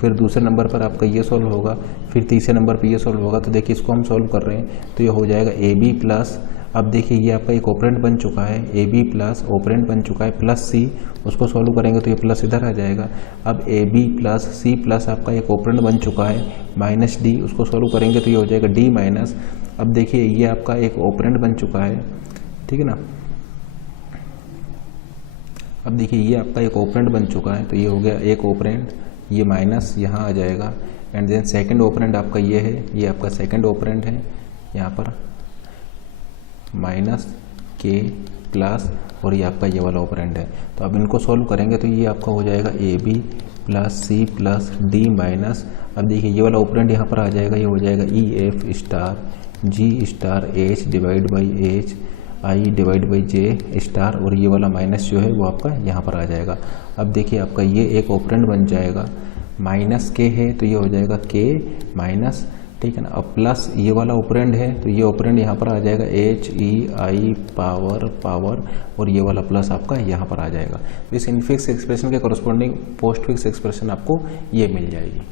फिर दूसरे नंबर पर आपका ये सॉल्व होगा, फिर तीसरे नंबर पर ये सॉल्व होगा। तो देखिए इसको हम सॉल्व कर रहे हैं तो ये हो जाएगा ए बी प्लस, अब देखिए ये आपका एक ऑपरेंड बन चुका है, ए बी प्लस ऑपरेंड बन चुका है प्लस सी, उसको सॉल्व करेंगे तो ये प्लस इधर आ जाएगा। अब A B plus C plus आपका एक ऑपरेंड बन चुका है माइनस डी, उसको सॉल्व करेंगे तो ये हो जाएगा डी माइनस। अब देखिए ये आपका एक ऑपरेंड बन चुका है, ठीक है ना। अब देखिए ये आपका एक ऑपरेंड बन चुका है तो ये हो गया एक ऑपरेंड, ये माइनस यहाँ आ जाएगा। एंड देन सेकंड ऑपरेंड आपका ये है, ये आपका सेकंड ऑपरेंड है, यहाँ पर माइनस के प्लस और ये आपका ये वाला ऑपरेंड है। तो अब इनको सॉल्व करेंगे तो ये आपका हो जाएगा A B plus C plus D minus. अब देखिए ये वाला ऑपरेंड यहाँ पर आ जाएगा, ये हो जाएगा E F star G star H divide by H I divide by J star और ये वाला माइनस जो है वो आपका यहाँ पर आ जाएगा। अब देखिए आपका ये एक ऑपरेंड बन जाएगा, माइनस के है तो ये हो जाएगा के माइनस, ठीक है ना। अब प्लस ये वाला ऑपरेंड है तो ये ऑपरेंड यहाँ पर आ जाएगा एच ई आई पावर और ये वाला प्लस आपका यहाँ पर आ जाएगा। तो इस इनफिक्स एक्सप्रेशन के कॉरस्पॉन्डिंग पोस्ट फिक्स एक्सप्रेशन आपको ये मिल जाएगी।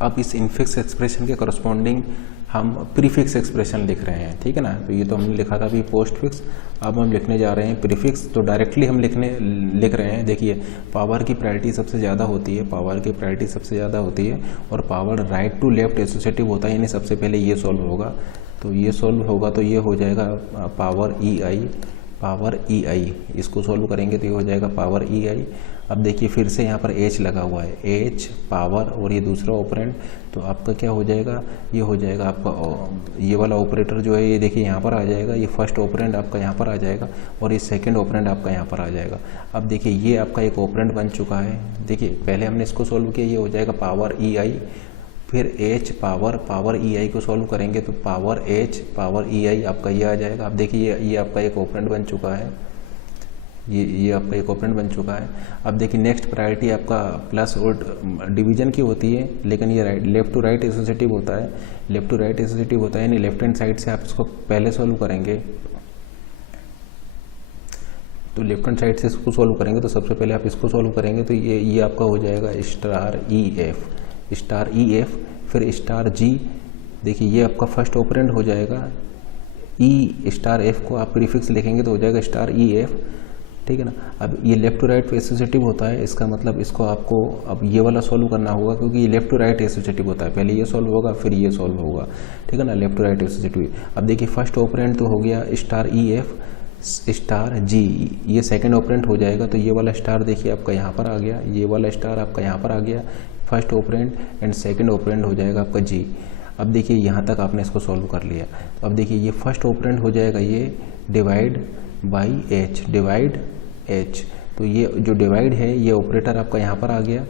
अब इस इनफिक्स एक्सप्रेशन के कॉरस्पॉन्डिंग हम प्रीफिक्स एक्सप्रेशन लिख रहे हैं, ठीक है ना। तो ये तो हमने लिखा था अभी पोस्ट फिक्स, अब हम लिखने जा रहे हैं प्रीफिक्स। तो डायरेक्टली हम लिख रहे हैं। देखिए पावर की प्रायोरिटी सबसे ज़्यादा होती है, पावर की प्रायोरिटी सबसे ज़्यादा होती है और power right to left associative होता है, यानी सबसे पहले ये सॉल्व होगा। तो ये सॉल्व होगा तो ये हो जाएगा पावर ई आई, इसको सॉल्व करेंगे तो ये हो जाएगा पावर ई आई। अब देखिए फिर से यहाँ पर एच लगा हुआ है, एच पावर और ये दूसरा ऑपरेंड, तो आपका क्या हो जाएगा, ये हो जाएगा आपका ये वाला ऑपरेटर जो है ये देखिए यहाँ पर आ जाएगा, ये फर्स्ट ऑपरेंड आपका यहाँ पर आ जाएगा और ये सेकंड ऑपरेंड आपका यहाँ पर आ जाएगा। अब देखिए ये आपका एक ऑपरेंड बन चुका है, देखिए पहले हमने इसको सॉल्व किया, ये हो जाएगा पावर ई आई, फिर एच पावर ई आई को सॉल्व करेंगे तो पावर एच पावर ई आई आपका ये आ जाएगा। अब देखिए ये आपका एक ऑपरेंड बन चुका है, ये आपका एक ऑपरेंड बन चुका है। अब देखिए नेक्स्ट प्रायोरिटी आपका प्लस और डिवीजन की होती है, लेकिन ये लेफ्ट टू राइट एसोसिएटिव होता है, लेफ्ट टू राइट एसोसिएटिव होता है, यानी लेफ्ट हैंड साइड से आप इसको पहले सॉल्व करेंगे। तो लेफ्ट हैंड साइड से इसको सॉल्व करेंगे तो सबसे पहले आप इसको सॉल्व करेंगे तो ये आपका हो जाएगा स्टार ई एफ फिर स्टार जी। देखिए ये आपका फर्स्ट ऑपरेंड हो जाएगा, ई स्टार एफ को आप प्रीफिक्स लिखेंगे तो हो जाएगा स्टार ई एफ, ठीक है ना। अब ये लेफ्ट टू राइट एसोसिएटिव होता है, इसका मतलब इसको आपको अब ये वाला सॉल्व करना होगा क्योंकि ये लेफ्ट टू राइट एसोसिएटिव होता है, पहले ये सॉल्व होगा फिर ये सॉल्व होगा, ठीक है ना, लेफ्ट टू राइट एसोसिएटिव। अब देखिए फर्स्ट ऑपरेंड तो हो गया स्टार ई एफ स्टार जी, ये सेकंड ऑपरेंड हो जाएगा तो ये वाला स्टार देखिए आपका यहाँ पर आ गया, ये वाला स्टार आपका यहाँ पर आ गया, first operand and second operand हो जाएगा आपका जी। अब देखिए यहाँ तक आपने इसको सॉल्व कर लिया। तो अब देखिए ये फर्स्ट ऑपरेंड हो जाएगा ये divide by H, divide H, तो ये जो डिवाइड है ये ऑपरेटर आपका यहाँ पर आ गया,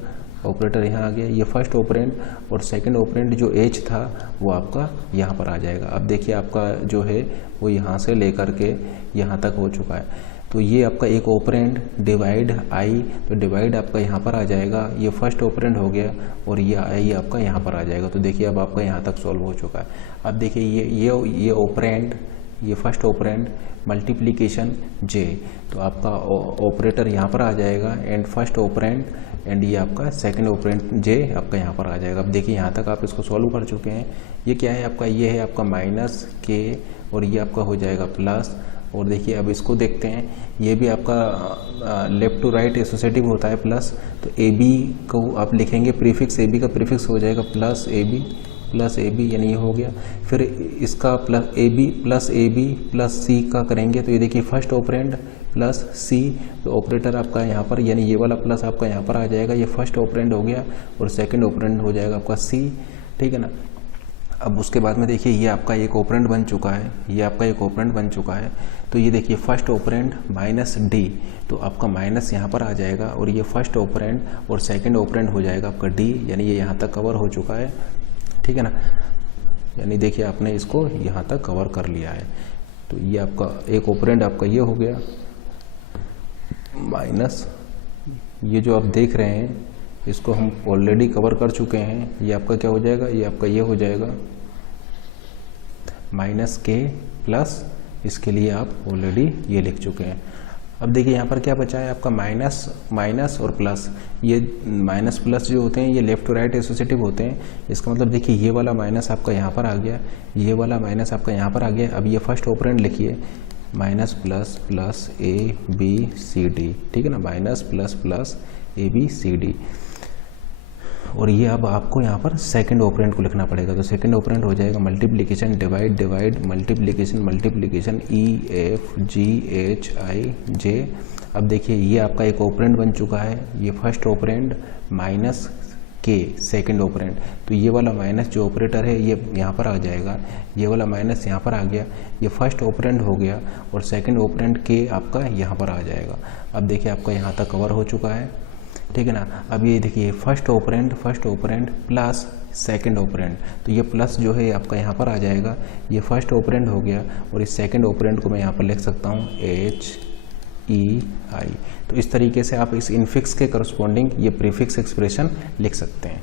ऑपरेटर यहाँ आ गया, ये फर्स्ट ऑपरेंड और सेकंड ऑपरेंड जो एच था वो आपका यहाँ पर आ जाएगा। अब देखिए आपका जो है वो यहाँ से लेकर के यहाँ तक हो चुका है। तो ये आपका एक ऑपरेंड डिवाइड आई, तो डिवाइड आपका यहाँ पर आ जाएगा, ये फर्स्ट ऑपरेंड हो गया और ये आई आपका यहाँ पर आ जाएगा। तो देखिए अब आपका यहाँ तक सॉल्व हो चुका है। अब देखिए ये ऑपरेंड, ये फर्स्ट ऑपरेंड मल्टीप्लिकेशन जे, तो आपका ऑपरेटर यहाँ पर आ जाएगा एंड फर्स्ट ऑपरेंड एंड ये आपका सेकंड ऑपरेंड जे आपका यहाँ पर आ जाएगा। अब देखिए यहाँ तक आप इसको सॉल्व कर चुके हैं। ये क्या है आपका, ये है आपका माइनस के और ये आपका हो जाएगा प्लस। और देखिए अब इसको देखते हैं, ये भी आपका लेफ्ट टू राइट एसोसिएटिव होता है प्लस, तो ए बी को आप लिखेंगे प्रीफिक्स, ए बी का प्रीफिक्स हो जाएगा plus A B plus A B, यानी ये हो गया। फिर इसका plus A B plus C का करेंगे तो ये देखिए फर्स्ट ऑपरेंड प्लस सी, तो ऑपरेटर आपका यहाँ पर यानी ये वाला प्लस आपका यहाँ पर आ जाएगा, ये फर्स्ट ऑपरेंड हो गया और सेकंड ऑपरेंड हो जाएगा आपका सी, ठीक है ना। अब उसके बाद में देखिए ये आपका एक ऑपरेंड बन चुका है, ये आपका एक ऑपरेंड बन चुका है, तो ये देखिए फर्स्ट ऑपरेंड माइनस डी, तो आपका माइनस यहाँ पर आ जाएगा और ये फर्स्ट ऑपरेंड और सेकंड ऑपरेंड हो जाएगा आपका डी, यानी ये यहाँ तक कवर हो चुका है, ठीक है ना। यानी देखिए आपने इसको यहाँ तक कवर कर लिया है। तो ये आपका एक ऑपरेंड आपका ये हो गया माइनस, ये जो आप देख रहे हैं इसको हम ऑलरेडी कवर कर चुके हैं, ये आपका क्या हो जाएगा, ये आपका ये हो जाएगा माइनस के प्लस, इसके लिए आप ऑलरेडी ये लिख चुके हैं। अब देखिए यहाँ पर क्या बचा है आपका माइनस और प्लस, ये माइनस प्लस जो होते हैं ये लेफ्ट टू राइट एसोसिएटिव होते हैं, इसका मतलब देखिए ये वाला माइनस आपका यहाँ पर आ गया, ये वाला माइनस आपका यहाँ पर आ गया। अब ये फर्स्ट ऑपरेंड लिखिए minus plus plus A B C D, ठीक है ना, minus plus plus A B C D. और ये अब आपको यहाँ पर सेकंड ऑपरेंड को लिखना पड़ेगा, तो सेकंड ऑपरेंड हो जाएगा multiplication divide divide multiplication E F G H I J. अब देखिए ये आपका एक ऑपरेंड बन चुका है, ये फर्स्ट ऑपरेंड माइनस के सेकंड ऑपरेंड, तो ये वाला माइनस जो ऑपरेटर है ये यहाँ पर आ जाएगा, ये वाला माइनस यहाँ पर आ गया, ये फर्स्ट ऑपरेंड हो गया और सेकंड ऑपरेंड के आपका यहाँ पर आ जाएगा। अब देखिए आपका यहाँ तक कवर हो चुका है, ठीक है ना। अब ये देखिए first operand plus second operand, तो ये प्लस जो है आपका यहाँ पर आ जाएगा, ये फर्स्ट ऑपरेंड हो गया और इस सेकंड ऑपरेंड को मैं यहाँ पर लिख सकता हूँ एच ई आई। तो इस तरीके से आप इस इनफिक्स के करस्पॉन्डिंग ये प्रीफिक्स एक्सप्रेशन लिख सकते हैं।